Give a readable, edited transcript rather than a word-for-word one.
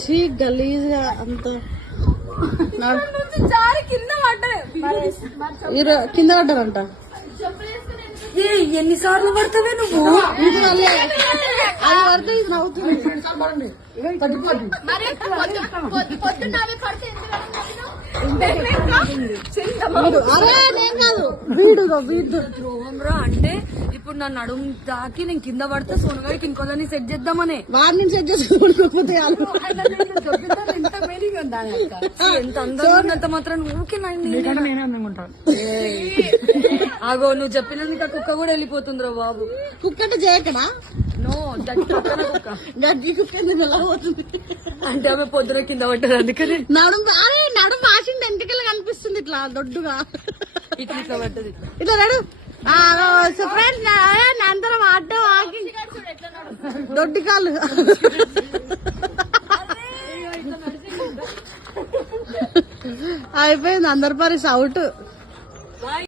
చీ గలీజ్ గా అంత కింద పడ్డారంట. ఎన్నిసార్లు పడతావే నువ్వు? ఇది పడితే ఇది నవ్వుతుంది. అరే నేను కాదు వీడు ద్రోహంరా. అంటే ఇప్పుడు నా నడుము తాకి నేను కింద పడితే సోనగాడికి ఇంకోళ్ళని సెట్ చేద్దామని వాడిని సెట్ చేసుకోకపోతే ఎంత అందంగా ఉన్నంత మాత్రం నేనే అందంగా ఉంటాను. ఆగో నువ్వు చెప్పినందుకు ఆ కుక్క కూడా వెళ్ళిపోతుందిరా బాబు. కుక్క అంటే చేయకడా? నో కుక్క గడ్డి కుక్క ఎలా పోతుంది అంటే ఆమె పొద్దున కింద పడ్డారు అందుకని నడుము. అరే నడుము ఆసింది ఎంటికలు కనిపిస్తుంది ఇట్లా దొడ్డుగా ఇట్లా పడ్డది ఇట్లా నడు. సో ఫ్రెండ్స్ అందరం ఆటో వాకింగ్ దొడ్డి కాళ్ళు అయిపోయింది. అందరి పరిస్థితి అవుట్.